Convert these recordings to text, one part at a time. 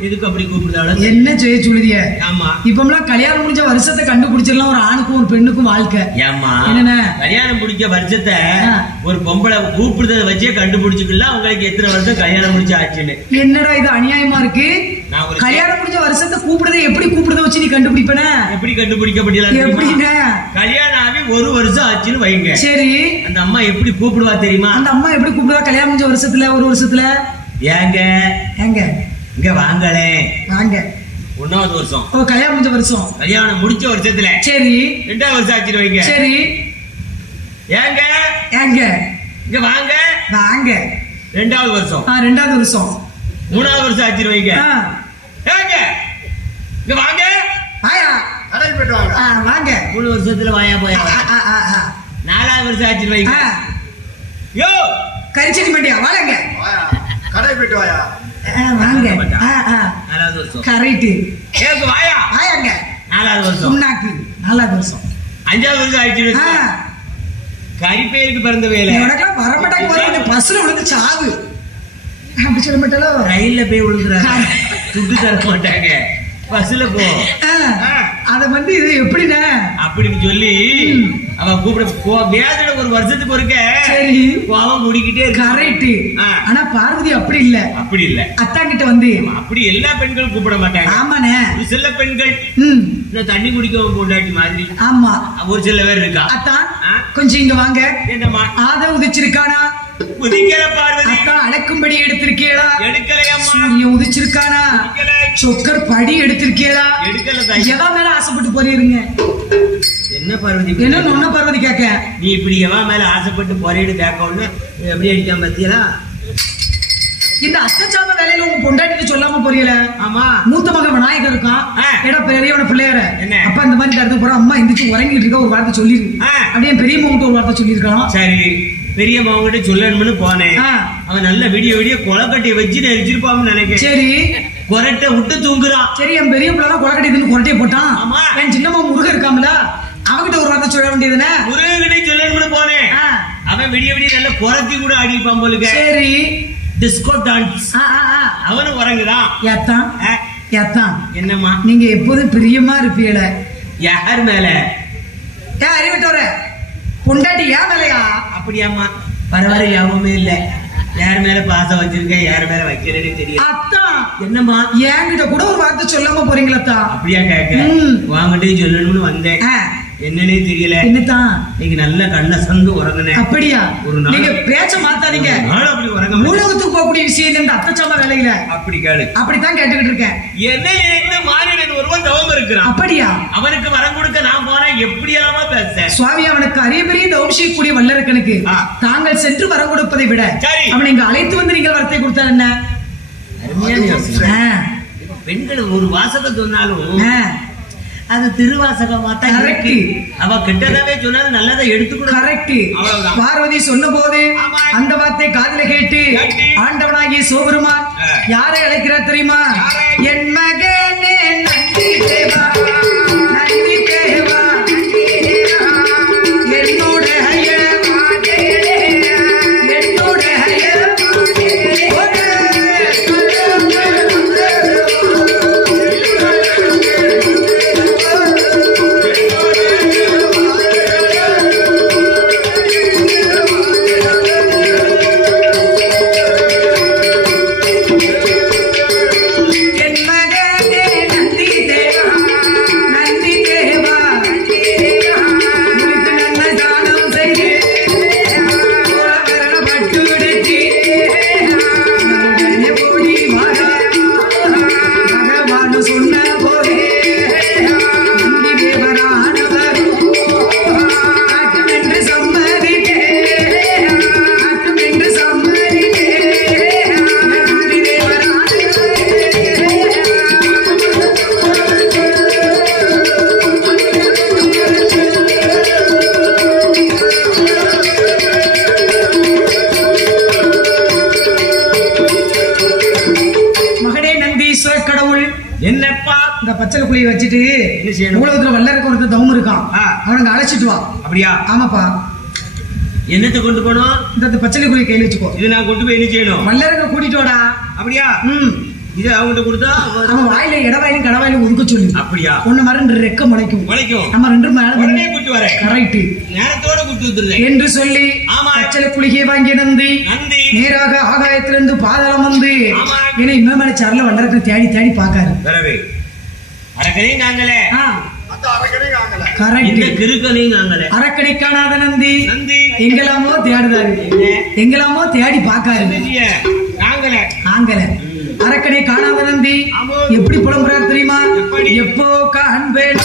எதுக்கு அப்படி கூப்பிடுதாலும் என்ன செய்ய சொல்லுதிய ஆமா. இப்பமெல்லாம் கல்யாணம் முடிஞ்ச வருஷத்தை கண்டுபிடிச்சிடலாம். ஒரு ஆணுக்கும் ஒரு பெண்ணுக்கும் வாழ்க்கை. ஏமா என்னண்ணே? கல்யாணம் முடிக்க வருஷத்தை. ஒரு பொம்பளை கூப்பிடுறத வச்சே கண்டுபிடிச்சுக்கலாம். உங்களுக்கு எத்தனை வருஷம் கல்யாணம் முடிச்சு ஆச்சுன்னு என்னடா இது அநியாயமா இருக்கு? கல்யாணம் முடிஞ்ச வருஷத்தை கூப்பிடுறதை எப்படி கூப்பிடுறத வச்சு நீ கண்டுபிடிப்பன? எப்படி கண்டுபிடிக்கப்படலாம் எப்படிங்க? கல்யாணம் ஆகி ஒரு வருஷம் ஆச்சுன்னு வைங்க. சரி. அந்த அம்மா எப்படி கூப்பிடுவா தெரியுமா? அந்த அம்மா எப்படி கூப்பிடுவா? கல்யாணம் முடிஞ்ச வருஷத்துல ஒரு வருஷத்துல? ஏங்க? எங்க இங்க வாங்களே. வாங்க. ஒன்னாவது வருஷம். ஓ கல்யாணம் முடிஞ்ச வருஷம். கல்யாணம் முடிச்ச வருஷத்துல. சரி. ரெண்டாவது வருஷம் ஆச்சுன்னு வைங்க. சரி. ஏங்க? எங்க இங்க வாங்க. வாங்க. ரெண்டாவது வருஷம். ஆ ரெண்டாவது வருஷம். மூணாவது வருஷம் ஆச்சுன்னு வைங்க. ஆ. ஏங்க? இங்க வாங்க. வாயா. கடையில் போயிட்டு வாங்க. ஆ வாங்க. மூணு வருஷத்துல வாயா போயா ஆ, ஆ, ஆ, ஆ. நாலாவது வருஷம் ஆச்சுன்னு வைங்க. யோ! கரிச்சட்டி மண்டியா? வாங்க வாயா. கடையில் போயிட்டு வாயா. வாங்க. நாலாவது வருஷம். கரெக்ட் ஏங்க வாயா? வாயாங்க. நாலாவது வருஷம். புண்ணாக்கு நாலாவது வருஷம். அஞ்சாவது வருஷம் ஆயிடுச்சு கரிப்பேருக்கு பிறந்த வேலை. உனக்கெல்லாம் வரமாட்டாங்க போது பஸ்ல விழுந்து சாவு. அப்படி சொல்ல மாட்டாலோ ரயில்ல போய் விழுந்துறாங்க. துட்டு தர மாட்டாங்க. பஸ்ல போ. அத வந்து இது எப்படிண்ணே? அப்படின்னு சொல்லி அவ கூப்பிட வேதனை ஒரு வருஷத்துக்கு ஒருக்க சரி. கோவம் முடிக்கிட்டே இருக்கு. கரெக்ட். ஆனா பார்வதி அப்படி இல்ல. அப்படி இல்ல. அத்தான் கிட்ட வந்து அப்படி எல்லா பெண்களும் கூப்பிட மாட்டாங்க. ஆமாண்ணே. ஒரு சில பெண்கள் தண்ணி குடிக்கவும் பொண்டாட்டி மாதிரி. ஆமா. ஒரு சில பேர் இருக்கா? அத்தான். ஆ? கொஞ்சம் இங்க வாங்க. என்னம்மா? ஆத உதிச்சிருக்கானா? உதிக்கிற பார்வதி. அத்தான் அடக்கும்படி எடுத்திருக்கேளா? எடுக்கலையம்மா. சூரியன் உதிச்சிருக்கானா? சொக்கர் படி எடுத்திருக்கேளா? எடுக்கல தாய். எவா மேல ஆசைப்பட்டு போறீருங்க? என்ன பார்வதி என்ன நொன்ன பார்வதி கேக்க நீ இப்படி எவன் மேல ஆசைப்பட்டு பொறையிடு கேட்கணும்னு எப்படி அடிக்காம பத்தியலா? இந்த அத்தச்சாம வேலையில உங்க பொண்டாட்டிட்டு சொல்லாம போறீல ஆமா. மூத்த மகன் விநாயகர் இருக்கான். ஏடா பெரியவன பிள்ளையார. என்ன? அப்பா இந்த மாதிரி இடத்துக்கு போற. அம்மா எந்திரிச்சு உறங்கிட்டு இருக்க ஒரு வார்த்தை சொல்லிரு. அப்படியே பெரிய மகன்கிட்ட ஒரு வார்த்தை சொல்லியிருக்கான். சரி. பெரிய மாவங்கிட்ட சொல்லணும்னு போனேன். அவன் நல்ல விடிய விடிய கொலக்கட்டையை வச்சு நெரிச்சிருப்பான்னு நினைக்கிறேன். சரி. கொரட்டை விட்டு தூங்குறான். சரி என் பெரிய பிள்ளை கொலக்கட்டை இதுன்னு கொரட்டையை போட்டான். ஆமா. என் சின்னம்மா முருகன் இருக்காமல வார்த்தை சொல்ல வேண்டியதுனே? முருகன்கிட்ட சொல்லணும்னு போனேன். ஆ. அவன் விடிய விடிய நல்ல குறைச்சி கூட அடிப்பான் போலுக்க. சரி. Disco dance. அவனும் உறங்குதான் ஏத்தான் ஏத்தான் என்னம்மா? நீங்க எப்போதும் பிரியமா இருப்பீல யார் மேல? ஏ அறிவிட்டோர. பொண்டாட்டி ஏன் மேலையா? அப்படியாம்மா. பரவாயில்ல யாவுமே இல்ல. யார் மேல பாசம் வச்சிருக்க யார் மேல வைக்கிறேன்னு தெரியல அத்தான். என்னம்மா? என்கிட்ட கூட ஒரு வார்த்தை சொல்லாம போறீங்களா அப்படியா கேட்க. வாங்கிட்டே சொல்லணும்னு வந்தேன். என்னன்னே தெரியல. என்னத்தான்? இன்னைக்கு நல்ல கண்ண சந்து உறங்குனேன். அப்படியா? ஒரு நாள். நீங்க பேச்ச மாத்தாதீங்க. நானும் அப்படி உறங்க. உலகத்துக்கு போகக்கூடிய விஷயம் இந்த அத்தச்சாம வேலையில. அப்படி கேளு. அப்படித்தான் கேட்டுக்கிட்டு இருக்கேன். என்ன என்ன மாறினது ஒருவன் தவம் இருக்கிறான். அப்படியா? அவனுக்கு வரம் கொடுக்க நான் போனா எப்படி எல்லாமா பேச சுவாமி அவனுக்கு அரிய பெரிய தௌஷி கூடிய வல்லரக்கனுக்கு. தாங்கள் சென்று வரம் கொடுப்பதை விட சரி. அவனை இங்க அழைத்து வந்து நீங்கள் வரத்தை கொடுத்தா என்ன? பெண்கள் ஒரு வாசகம் சொன்னாலும் அது திருவாசகமா தான். இருக்கு. அவ கெட்டதாவே சொன்னாலும் நல்லதை எடுத்துக்கணும் கரெக்ட். பார்வதி சொன்ன போது. அந்த வார்த்தை காதுல கேட்டு கேட்டு. ஆண்டவனாகிய சோபெருமான் ஆ. யாரை அழைக்கிறார் தெரியுமா? என் மகனே நந்தி தேவா செய்யணும்? உலகத்துல வல்லருக்கு ஒருத்தர் தவம் இருக்கான். அவனுக்கு அழைச்சிட்டு வா. அப்படியா? ஆமாப்பா. என்னத்தை கொண்டு போனோம்? இந்த பச்சளை புளியை கையில் வச்சுக்கோ. இது நான் கொண்டு போய் என்ன செய்யணும்? வல்லரங்க கூட்டிட்டு வாடா. அப்படியா? ம். இது அவங்ககிட்ட கொடுத்தா நம்ம வாயில இடவாயிலும் கடவாயிலும் ஒதுக்க சொல்லு. அப்படியா? ஒண்ணு மாதிரி ரெண்டு ரெக்க முளைக்கும். உழைக்கும் நம்ம ரெண்டு மேல உடனே கூட்டு வரேன். கரெக்ட் நேரத்தோட கூட்டு வந்துடுறேன். என்று சொல்லி ஆமா. பச்சளை குளிகை வாங்கி நந்தி நந்தி. நேராக ஆகாயத்திலிருந்து பாதாளம் வந்து ஆமா. ஏன்னா இனிமே மேல சரல வண்டரத்தை தேடி தேடி பாக்காரு வரவே. அரக்கனையும் காங்கல அரக்கடை காணாத நந்தி. எங்கெல்லாமோ தேடுதாரு. எங்கெல்லாமோ தேடி பாக்காரு ஆங்கல அரக்கடை காணாத நந்தி. ஆமா. எப்படி புலம்புறாரு தெரியுமா? எப்போ காண்பேனோ?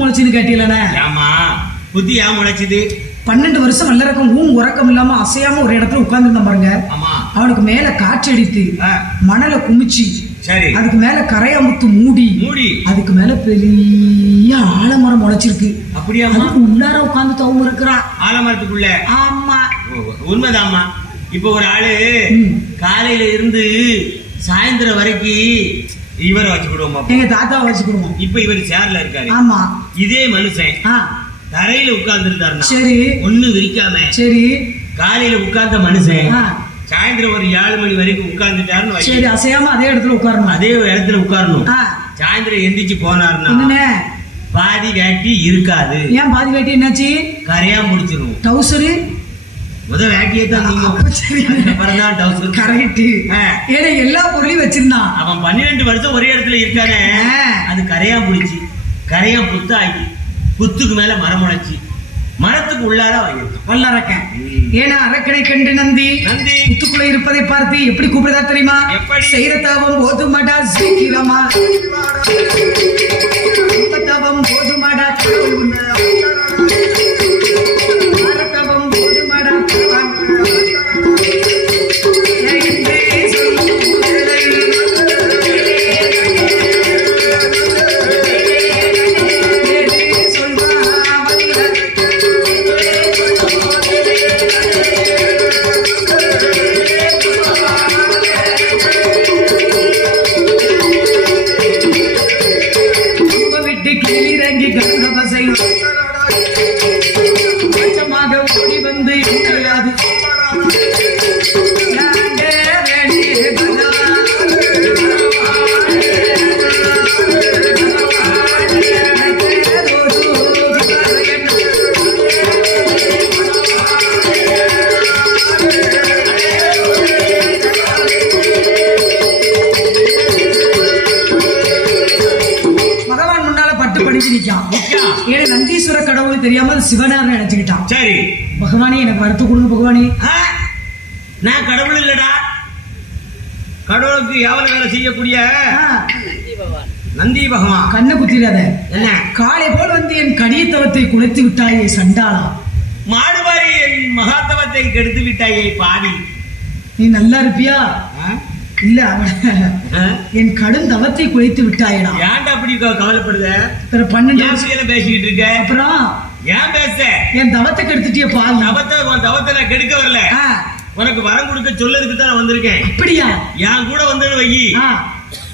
முளைச்சுன்னு கேட்டீங்களே ஏமா புத்தி ஏன் முளைச்சுது? பன்னெண்டு வருஷம் வல்லரக்கம் ஊன் உறக்கம் இல்லாம அசையாம ஒரு இடத்துல உட்கார்ந்துருந்தான் பாருங்க. ஆமா. அவனுக்கு மேல காற்றடித்து மணலை குமிச்சு சரி. அதுக்கு மேல கரையாமுத்து மூடி மூடி. அதுக்கு மேல பெரிய ஆலமரம் முளைச்சிருக்கு. அப்படியாமா அதுக்கு உள்ளார உட்கார்ந்து தவம் இருக்கிறான் ஆலமரத்துக்குள்ள? ஆமா. ஓ, உண்மைதாம்மா. இப்ப ஒரு ஆளு. காலையில இருந்து சாயந்தரம் வரைக்கும் இவரை வச்சுக்கிடுவோம். எங்க தாத்தாவை வச்சுக்கிடுவோம். இப்ப இவர் சேர்ல இருக்காரு. ஆமா. இதே மனுஷன் தரையில உட்கார்ந்து சரி. ஒண்ணு விரிக்காம சரி. காலையில உட்கார்ந்த மனுஷன் சாயந்தரம் ஒரு ஏழு மணி வரைக்கும் உட்கார்ந்துட்டாருன்னு. சரி அசையாம அதே இடத்துல உட்காரணும். அதே இடத்துல உட்காரணும். சாயந்தரம் எந்திரிச்சு போனாருன்னா பாதி வேட்டி இருக்காது. ஏன் பாதி வேட்டி என்னாச்சு? கரையா முடிச்சிரும் டவுசரு? முத வேட்டியே தான் நீங்க டவுசர். கரெக்ட். ஏன்னா எல்லா பொருளையும் வச்சிருந்தான். அவன் பன்னிரெண்டு வருஷம் ஒரே இடத்துல இருக்கானே. அது கரையா பிடிச்சி கரையா புத்தாகி புத்துக்கு மேல மரம் முளைச்சி மரத்துக்கு உள்ளார வாங்கியிருக்கான் வல்லறக்கன். ஏன்னா அரக்கனை கண்டு நந்தி. நந்தி. புத்துக்குள்ள இருப்பதை பார்த்து எப்படி கூப்பிடுதா தெரியுமா? எப்படி? செய்த தவம் போதுமாடா சீக்கிரமா. தவம் போதுமாடா சிவனார் நினைச்சுக்கிட்டான். சரி. பகவானே எனக்கு வரத்து கொடுங்க பகவானே. நான் கடவுள் இல்லடா. கடவுளுக்கு எவ்வளவு வேலை செய்யக்கூடிய நந்தி பகவான். கண்ணை குத்திடாத. என்ன? காலை போல் வந்து என் கடியத்தவத்தை குலைத்து விட்டாயே சண்டாளா. மாடுவாரி என் மகாத்தவத்தை கெடுத்து விட்டாயே பாவி. நீ நல்லா இருப்பியா? இல்ல? என் கடும் தவத்தை குலைத்து விட்டாயடா. ஏன்டா அப்படி கவலைப்படுத? பன்னெண்டு பேசிக்கிட்டு இருக்க? அப்புறம் ஏன் பேச? என் தவத்துக்கு எடுத்துட்டிய பால் தவத்தை உன் தவத்தை நான் கெடுக்க வரல. உனக்கு வரம் கொடுக்க சொல்லதுக்கு தான் நான் வந்திருக்கேன். அப்படியா? என் கூட வந்தது வையி.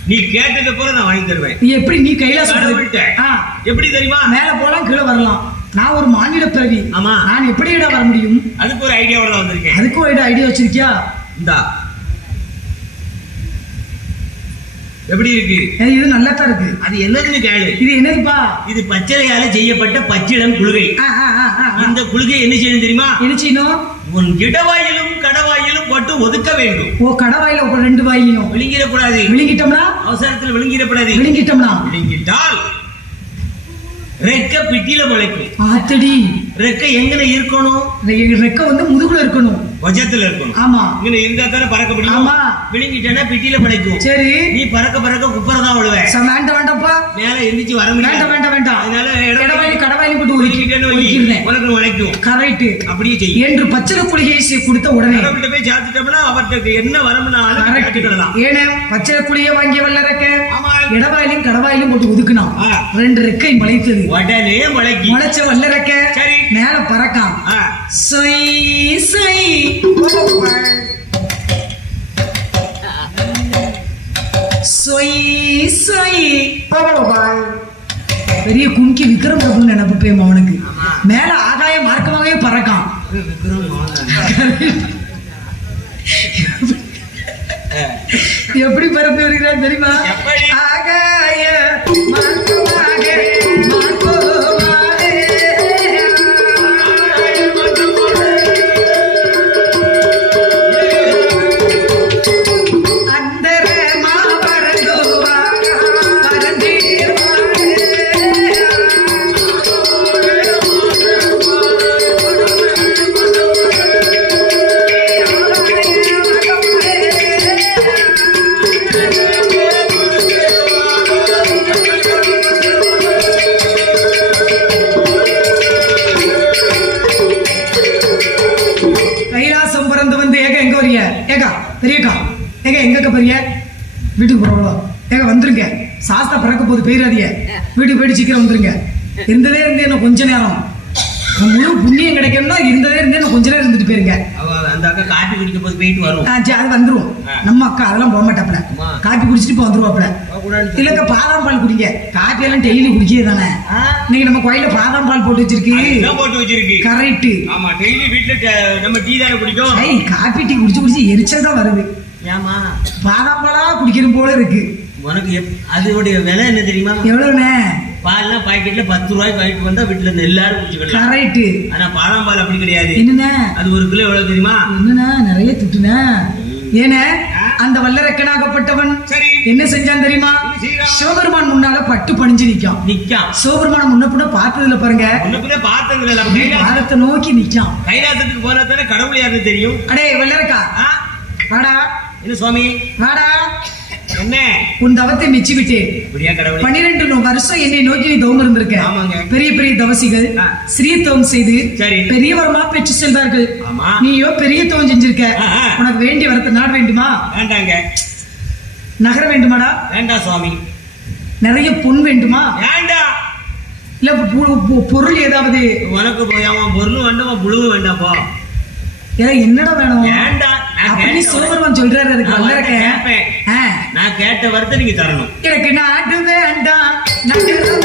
நீ கேட்டது போல நான் வாங்கி தருவேன். நீ எப்படி நீ கடவுள்கிட்ட. ஆ, எப்படி தெரியுமா? மேல போலாம் கீழே வரலாம். நான் ஒரு மாநில பிறவி ஆமா. நான் எப்படிடா வர முடியும்? அதுக்கு ஒரு ஐடியாவோட வந்திருக்கேன். அதுக்கும் ஒரு ஐடியா வச்சிருக்கியா? இந்தா. எப்படி இருக்கு? இது நல்லா தான் இருக்கு. அது என்னதுன்னு கேளு. இது என்னதுப்பா? இது பச்சளையால செய்யப்பட்ட பச்சிடம் ஆ. இந்த குளுகை என்ன செய்யணும் தெரியுமா? என்ன செய்யணும்? உன் இடவாயிலும் கடவாயிலும் போட்டு ஒதுக்க வேண்டும். ஓ கடவாயில ரெண்டு வாயிலையும். விழுங்கிடக்கூடாது. விழுங்கிட்டோம்னா? அவசரத்தில் விழுங்கிடக்கூடாது விழுங்கிட்டோம்னா? விழுங்கிட்டால் ரெக்க பிட்டியில முளைக்கும். ஆத்தடி. ரெக்க எங்கன இருக்கணும்? ரெக்க வந்து முதுகுல இருக்கணும். வஜத்துல இருக்கணும். ஆமா. இங்க இருந்தா தானே பறக்க முடியும் ஆமா. விழுங்கிட்டேன்னா பிட்டியில முளைக்கும் சரி. நீ பறக்க பறக்க குப்பரதான் விழுவ ச- வேண்டாம் வேண்டாம்ப்பா. மேல எந்திரிச்சு வர வேண்டாம் முடியாது வேண்டாம் வேண்டாம் அதனால கடவாயில கடவாயில போட்டு ஒதுக்கிட்டேன்னு வை, ஒதுக்கிடுறேன். உனக்கு முளைக்கும் கரெக்ட் அப்படியே செய்யும் என்று பச்சளை குளிகையை செ- கொடுத்த உடனே கடவுள்கிட்ட போய் சேர்த்துட்டோம்னா அவர்கிட்ட என்ன வரமுனாலும் கரெக்ட். கேட்டுக்கிடலாம் ஏனே பச்சளை குளிய வாங்கிய வல்ல ரெக்க ஆமா. இடவாயிலும் கடவாயிலும் போட்டு ஒதுக்கினான். ரெண்டு ரெக்கை முளைத்தது. உடனே முளைக்கி. முளைச்ச வல்ல ரெக்க சரி. மேல பறக்கான். ஆ. சொய் சொய் சொய் சொய் பெரிய கும்கி விக்ரம் பிரபு நினைப்பு பேம் அவனுக்கு. மேல ஆகாய மார்க்கமாகவே பறக்கான் மோகன். எப்படி பறந்து வருகிறான் தெரியுமா? ஆகாய சீக்கிரம் வந்துருங்க. இருந்ததே இருந்தே என்ன கொஞ்ச நேரம். முழு புண்ணியம் கிடைக்கணும்னா இருந்ததே இருந்தே என்ன கொஞ்ச நேரம் இருந்துட்டு போயிருங்க. அந்த அக்கா காப்பி குடிக்க போது போயிட்டு வரும். ஆ, சரி அது வந்துரும். ஆ. நம்ம அக்கா அதெல்லாம் போக மாட்டாப்ல. காப்பி குடிச்சிட்டு இப்போ வந்துருவாப்ல இல்லக்க பாதாம் பால் குடிங்க. காப்பி எல்லாம் டெய்லி குடிக்கிறது தானே. இன்னைக்கு நம்ம கோயில பாதாம் பால் போட்டு வச்சிருக்கு. போட்டு வச்சிருக்கு. கரெக்ட் ஆமா டெய்லி வீட்டுல நம்ம டீ தானே குடிக்கும்? ஐய் காப்பி டீ குடிச்சு குடிச்சு எரிச்சல் தான் வருது. ஏமா பாதாம் பாலா குடிக்கணும் போல இருக்கு. உனக்கு அதோடைய விலை என்ன தெரியுமா? எவ்வளவுண்ணே? பால்லாம் பாக்கெட்ல பத்து ரூபாய்க்கு வாங்கிட்டு வந்தா வீட்டுல இருந்து எல்லாரும் குடிச்சுக்கலாம் கரெக்ட் ஆனா பாதாம் பால் அப்படி கிடையாது. என்னண்ணே அது ஒரு கிலோ எவ்வளவு தெரியுமா? என்னண்ணா நிறைய துட்டுன. ஏனே? அந்த வல்லரக்கனாகப்பட்டவன் சரி. என்ன செஞ்சான் தெரியுமா? சிவபெருமான் முன்னால பட்டு பணிஞ்சு நிக்கான் நிக்காம் சிவபெருமான் முன்ன பின்ன பார்த்ததுல பாருங்க. பாதத்தை நோக்கி நிக்கான் கைலாசத்துக்கு போனா தானே கடவுள் யாருன்னு தெரியும். அடே வல்லரக்கா? வாடா. என்ன சுவாமி? வாடா. என்ன? உன் தவத்தை மெச்சி விட்டேன் பன்னிரெண்டு வருஷம் என்னை நோக்கி நீ தவம் இருந்திருக்க. ஆமாங்க. பெரிய பெரிய தவசிகள். சிறிய தவம் செய்து. பெரியவரமா பெற்று செல்வார்கள். நீயோ பெரிய தவம் செஞ்சிருக்க. உனக்கு வேண்டிய வரத்தை நாட வேண்டுமா? வேண்டாங்க. நகர வேண்டுமாடா? வேண்டாம் சுவாமி. நிறைய பொன் வேண்டுமா? வேண்டாம் இல்ல பொருள் ஏதாவது? உனக்கு பொருளும் வேண்டாம் புழுவும் வேண்டாம் போ. ஏதா என்னடா வேணும்? வேண்டாம் நான் அப்படி கேட்ட சிவபெருமான் சொல்றாரு அதுக்கு நான். நான் கேட்ட வரத்தை நீங்க தரணும். எனக்கு நாடு வேண்டாம் நகரம்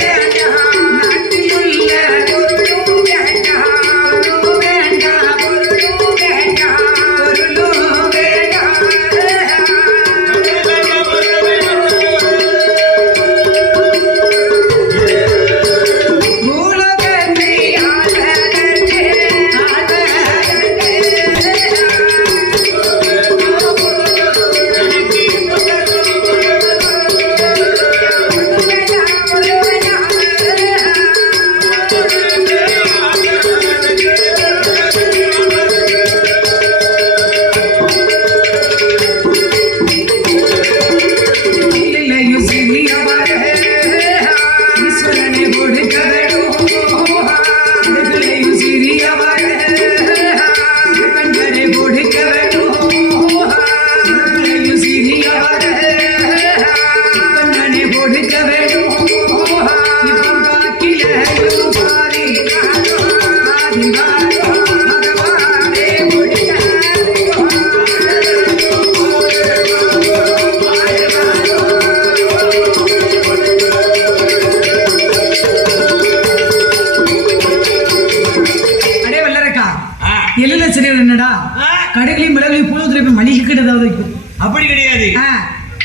என்னடா? ஆ, கடைகளையும் மிளகுலையும் புழுத்துல போய் மளிகை கடை ஏதாவது வைக்கும். அப்படி கிடையாது.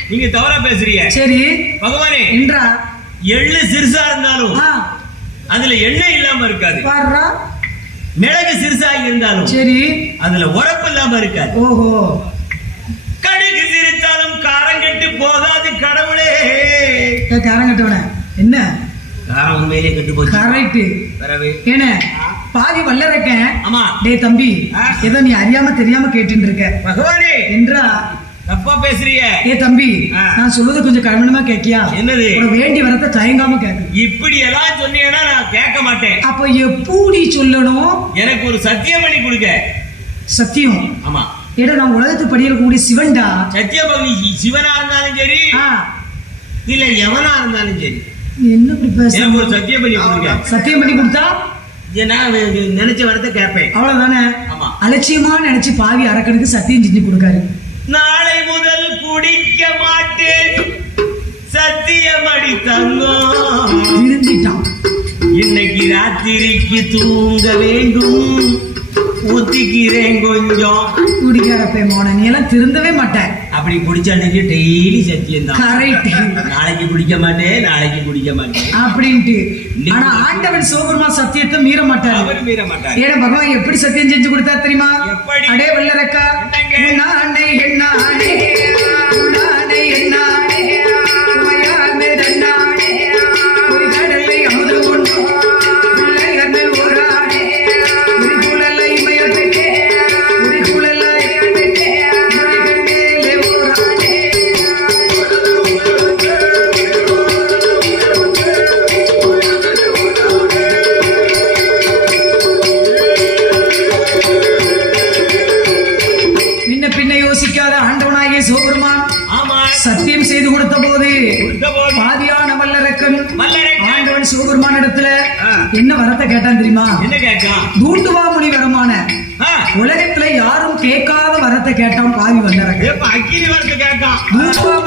நீங்க தவறா பேசுறீங்க. சரி. பகவானே என்றா? எள்ளு சிறுசா இருந்தாலும் அதுல எண்ணெய் இல்லாம இருக்காது. மிளகு சிறுசா இருந்தாலும் சரி. அதுல உரப்பு இல்லாம இருக்காது. ஓஹோ. கடுகு சிரித்தாலும் காரம் கெட்டு போகாது கடவுளே. ஏ, காரங்கட்டவன என்ன? காரம் உண்மையிலே கெட்டு போச்சு. கரெக்ட் பிறகு ஏன பாதி வல்லறக்கேன் ஆமா. டேய் தம்பி. ஏதோ நீ அறியாம தெரியாம கேட்டுட்டு இருக்க பகவானே. என்றா? தப்பா பேசுறீங்க. ஏ தம்பி. நான் சொல்றது கொஞ்சம் கவனமா கேக்கியா என்னது? வேண்டி வரத தயங்காம கேட்க இப்படி எல்லாம் சொன்னீங்கன்னா நான் கேட்க மாட்டேன். அப்ப எப்படி சொல்லணும்? எனக்கு ஒரு சத்தியம் பண்ணி கொடுங்க. சத்தியம்? ஆமா. ஏடா நான் உலகத்து படியில கூடிய சிவன்டா? சத்தியம் பண்ணி சிவனா இருந்தாலும் சரி. ஆ, இல்ல எவனா இருந்தாலும் சரி. என்ன இப்படி பேச ஒரு சத்தியம் பண்ணி கொடுங்க. சத்தியம் பண்ணி கொடுத்தா? நான் நினைச்ச வரத்தை கேட்பேன் அவ்வளவுதானே? ஆமா. அலட்சியமா நினைச்சு பாவி அரக்கனுக்கு சத்தியம் செஞ்சு கொடுக்காரு. நாளை முதல் குடிக்க மாட்டேன். சத்தியம் அடி தங்கம். திருந்திட்டான் இன்னைக்கு ராத்திரிக்கு தூங்க வேண்டும். ஊத்திக்கிறேன் கொஞ்சம். குடிக்காரப்பே மோன நீ எல்லாம் திருந்தவே மாட்டேன் அப்படி குடிச்ச அன்னைக்கு டெய்லி சத்தியம் தான். கரெக்ட் நாளைக்கு குடிக்க மாட்டேன் நாளைக்கு குடிக்க மாட்டேன். அப்படின்ட்டு. ஆனா ஆண்டவன் சோபர்மா சத்தியத்தை மீற மாட்டாரு. அவர் மீற மாட்டார். ஏன்னா பகவான் எப்படி சத்தியம் செஞ்சு கொடுத்தா தெரியுமா? அடே வெள்ளரக்கா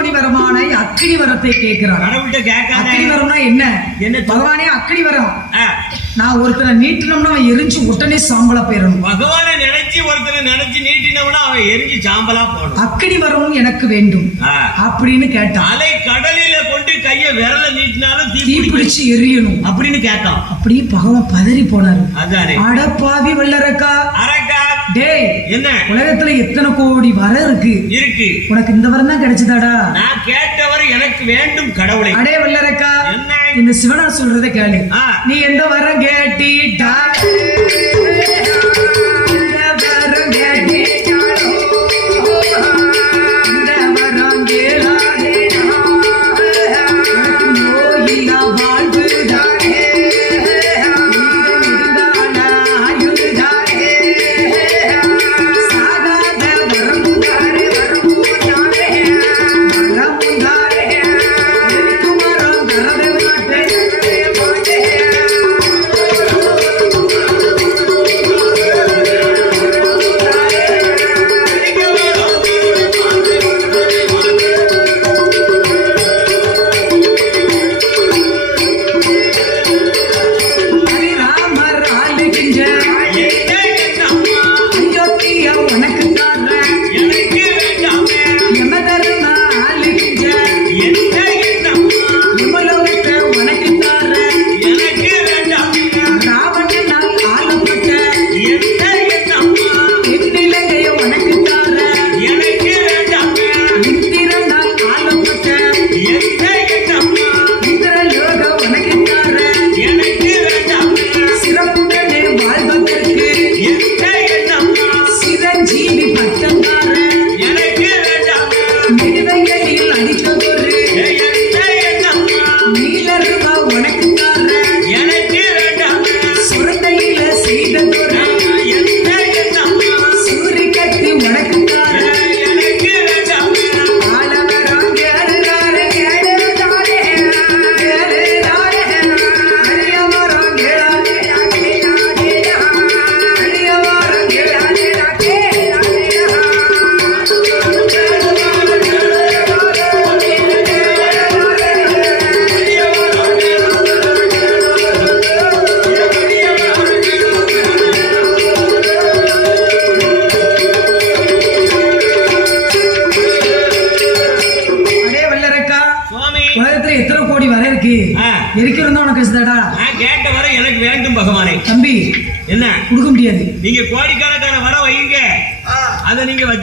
முனி வரமான அக்கினி வரத்தை கேட்கிறான் கடவுள்கிட்ட கேட்காத வரம்னா என்ன? என்ன? பகவானே அக்கினி வரம் நான் ஒருத்தரை நீட்டினோம்னா அவன் எரிஞ்சு உடனே சாம்பலா போயிடணும். பகவானை நினைச்சு ஒருத்தனை நினைச்சு நீட்டினவனா அவன் எரிஞ்சு சாம்பலா போகணும் அக்கினி வரமும் எனக்கு வேண்டும். அப்படின்னு கேட்டான். அலை கடலில கொண்டு கைய விரல நீட்டினாலும் தீ பிடிச்சு எரியணும். அப்படின்னு கேட்கான் அப்படியே பகவான் பதறி போனாரு. அதானே. அடப்பாவி வல்லரக்கா. அரக்கா. டேய் என்ன? உலகத்துல எத்தனை கோடி வர இருக்கு? இருக்கு. உனக்கு இந்த வரம் தான் கிடைச்சதாடா? நான் கேட்டவர் எனக்கு வேண்டும் கடவுளை. அடே வல்லரக்கா என்ன? இந்த சிவனார் சொல்றத கேளு. நீ எந்த வரம் கேட்டீட்டா?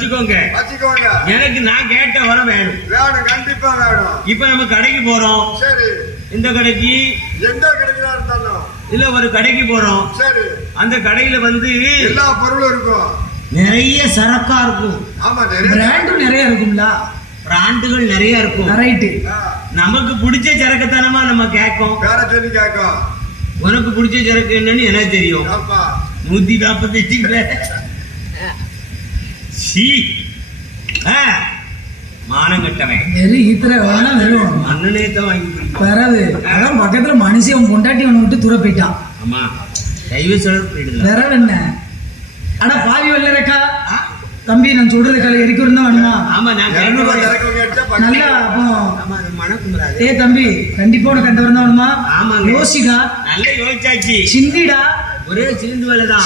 வச்சுக்கோங்க. வச்சுக்கோங்க. எனக்கு நான் கேட்ட வர வேணும். வேணும் கண்டிப்பா வேணும். இப்ப நம்ம கடைக்கு போறோம். சரி. இந்த கடைக்கு எந்த கிடைக்கிறா இருந்தாலும். இல்ல ஒரு கடைக்கு போறோம். சரி. அந்த கடையில வந்து எல்லா பொருளும் இருக்கும். நிறைய சரக்கா இருக்கும். ஆமா நிறைய பிராண்டும் நிறைய இருக்கும்ல? பிராண்டுகள் நிறைய இருக்கும். ரைட்டு ஆ, நமக்கு பிடிச்ச சரக்குத்தனமா நம்ம கேட்கும். வேற சொல்லி கேட்கும். உனக்கு பிடிச்ச சரக்கு என்னன்னு எனக்கு தெரியும். நூத்தி நாற்பத்தஞ்சு சீ. ஆ, மானம் கட்டவன். வெறும் ஈத்திர வேணா வெறும். மண்ணனே தான் வாங்கி. பிறகு அதான் பக்கத்துல மனுஷன் அவன் பொண்டாட்டி அவனை விட்டு தூர போயிட்டான் ஆமா. தயவு சொல்ல போயிடல பிறகு என்ன? அட பாவி? தம்பி நான் சொல்றது கலை எரிக்க இருந்தா வேணுமா? ஆமா நான் நல்லா அப்போ ஆமா ஏ தம்பி கண்டிப்பா உனக்கு கண்ட இருந்தா வேணுமா ஆமாங்க. யோசிடா நல்ல யோசிச்சாச்சு. சிந்திடா. ஒரே சிந்து வேலை தான்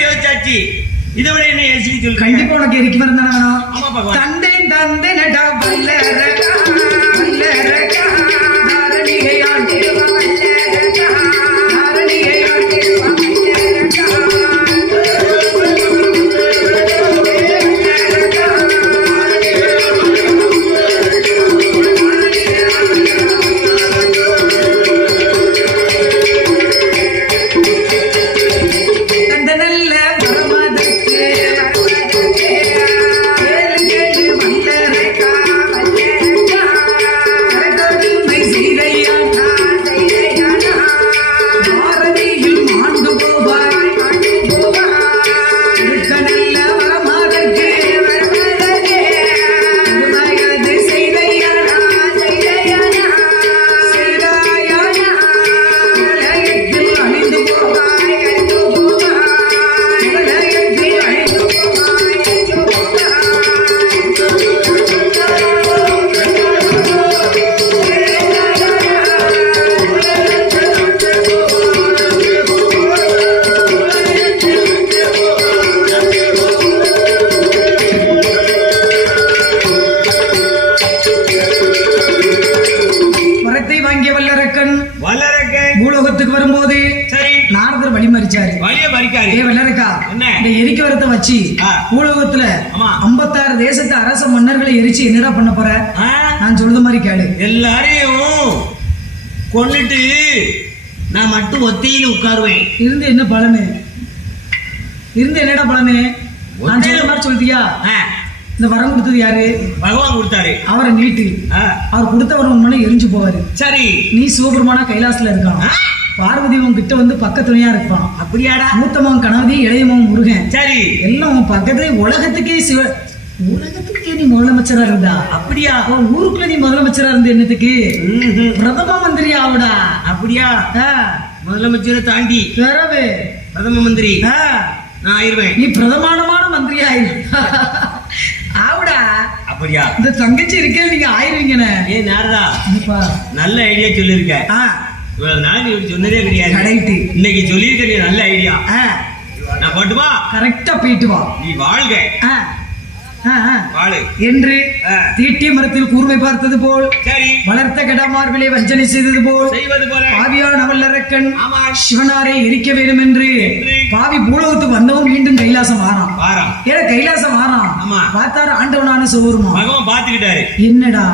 யோசிச்சாச்சு. இதை விட என்ன யோசிக்க சொல்றீங்க கண்டிப்பா உனக்கு எரிக்க இருந்தா வேணும் ஆமா பகவான் தந்தை தந்தை நடா வல்லரக்கா மட்டும் ஒத்தையில உட்காருவேன். இருந்து என்ன பலனு? இருந்து என்னடா பலனு? சொல்ற மாதிரி இந்த வரம் கொடுத்தது யாரு? பகவான் கொடுத்தாரு. அவரை நீட்டு அவர் கொடுத்தவர் உன் மன எரிஞ்சு போவாரு. சரி. நீ சிவபெருமானா கைலாசல இருக்கான். பார்வதி உன் கிட்ட வந்து பக்கத்துணையா இருப்பான். அப்படியாடா. மூத்தமவன் கணவதி இளையமவன் முருகன். சரி. எல்லாம் உன் பக்கத்துல உலகத்துக்கே சிவ உலகத்துக்கே நீ முதலமைச்சரா இருந்தா? அப்படியா? ஊருக்குள்ள நீ முதலமைச்சரா இருந்த என்னத்துக்கு. பிரதம மந்திரி ஆவுடா அப்படியா? முதலமைச்சரை தாண்டி பிறவு பிரதம மந்திரி. நான் ஆயிருவேன். நீ பிரதமானமான மந்திரி ஆயிரு ஆவுடா. அப்படியா? இந்த தங்கச்சி இருக்கே நீங்க ஆயிருவீங்கண்ணே ஏ நாரதா? நல்ல ஐடியா சொல்லியிருக்க. இவ்வளவு நாள் நீ சொன்னதே கிடையாது. கரெக்ட். இன்னைக்கு சொல்லியிருக்க நீ நல்ல ஐடியா நான் போட்டுமா கரெக்டா போயிட்டு வா. நீ வாழ்க. என்று. தீட்டிய மரத்தில் கூர்மை பார்த்தது போல் வளர்த்த கெடாமார்பிலே வஞ்சனை செய்தது போல் பாவியான வல்லரக்கன் ஆமா சிவனாரை எரிக்க வேண்டும் என்று. பாவி பூலோகத்துக்கு வந்தவன் மீண்டும் கைலாசம் வாரம் ஏன்னா கைலாசம் ஆமா. பார்த்தாரு ஆண்டவனான பகவான் பாத்துக்கிட்டாரு என்னடா?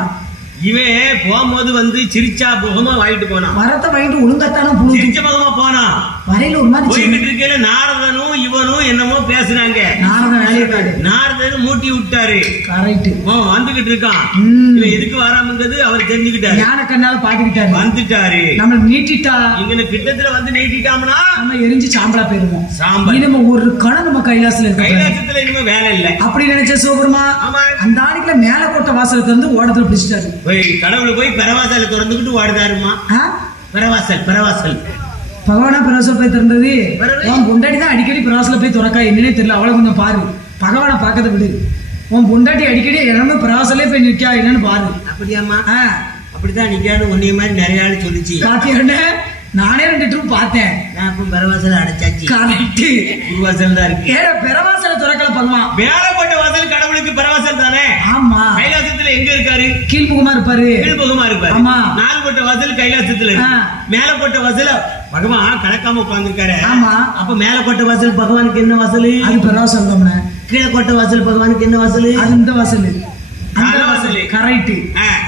இவன் போகும்போது வந்து சிரிச்சா முகமா வாங்கிட்டு போனான். வரத்தை வாங்கிட்டு ஒழுங்கத்தான புழுது. சிரிச்ச முகமா போனான். வரையில ஒரு மாதிரி போய்கிட்டு இருக்கையில நாரதனும் இவனும் என்னமோ பேசுனாங்க நாரதன் வேலையை நாரதன் மூட்டி விட்டாரு. கரெக்ட் வந்துகிட்டு இருக்கான். இவன் எதுக்கு வராமங்கிறது அவர் தெரிஞ்சுக்கிட்டாரு. ஞான கண்ணால பாத்துக்கிட்டாரு வந்துட்டாரு. நம்ம நீட்டிட்டா இங்க கிட்டத்துல வந்து நீட்டிட்டாம்னா? நம்ம எரிஞ்சு சாம்பலா போயிருவோம். சாம்பல். இனிமே ஒரு கணம் நம்ம கைலாசத்துல இருக்க கைலாசத்துல இனிமே வேலை இல்ல. அப்படி நினைச்ச சிவபெருமா அந்த ஆணிக்குள்ள மேல கோட்டை வாசலுக்கு வந்து ஓடத்துல பிடிச்சிட்டாரு. கடவுள் போய் பெறவாசல திறந்துக்கிட்டு வாடுதாருமா ஆ? பெறவாசல் பெறவாசல் பகவானா பிரவாசல் போய் திறந்தது? உன் பொண்டாட்டி தான் அடிக்கடி பிரவாசல போய் திறக்கா. என்னன்னே தெரியல. அவளை கொஞ்சம் பாரு. பகவானை பார்க்கறத விடு. உன் பொண்டாட்டி அடிக்கடி எல்லாமே பிரவாசலே போய் நிற்கா. என்னன்னு பாரு. அப்படியாம்மா? ஆ. அப்படித்தான் நிக்கான்னு உன்னைய மாதிரி நிறைய ஆள் சொல்லிச்சு. காப்பி நானே ரெண்டு ட்ரூப் பார்த்தேன். நான் இப்ப பெறவாசல அடைச்சாச்சு. கரெக்ட் குருவாசல் தான் இருக்கு. ஏட பிரவாசல திறக்கல பகவான். வேலைப்பட்ட வாசல் கடவுளுக்கு பெறவாசல் தானே? ஆமா. கைலாசத்துல எங்க இருக்காரு? கீழ்முகமா இருப்பாரு. கீழ்முகமா இருப்பாரு. ஆமா. நாலு போட்ட வாசல் கைலாசத்துல இருக்கு. மேல போட்ட வாசல் பகவான் கணக்காம உட்கார்ந்துருக்காரு. ஆமா. அப்ப மேல போட்ட வாசல் பகவானுக்கு என்ன வாசல்? அது பெறவா சொல்றோம்ல கீழே போட்ட வாசல் பகவானுக்கு என்ன வாசல்? அது இந்த வாசல். அந்த வாசல். கரெக்ட்